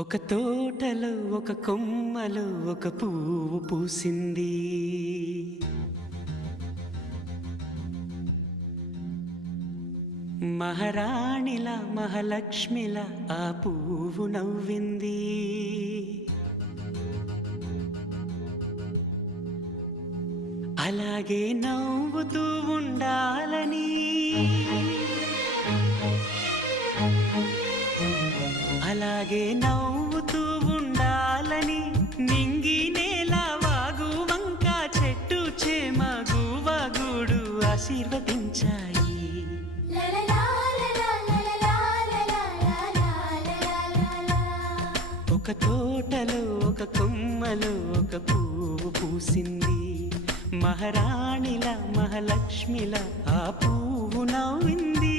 ఒక తోటలో ఒక కొమ్మలో ఒక పువ్వు పూసింది. మహారాణిలా మహాలక్ష్మిలా ఆ పువ్వు నవ్వింది. అలాగే నవ్వుతూ ఉండాలని, అలాగే నవ్వుతూ ఉండాలని నింగి నేల వాగు వంక చెట్టు చేమ గువగూడు ఆశీర్వదించాయి. ఒక తోటలో ఒక కొమ్మలో ఒక పువ్వు పూసింది. మహారాణిలా మహాలక్ష్మిలా ఆ పువ్వు నవ్వింది.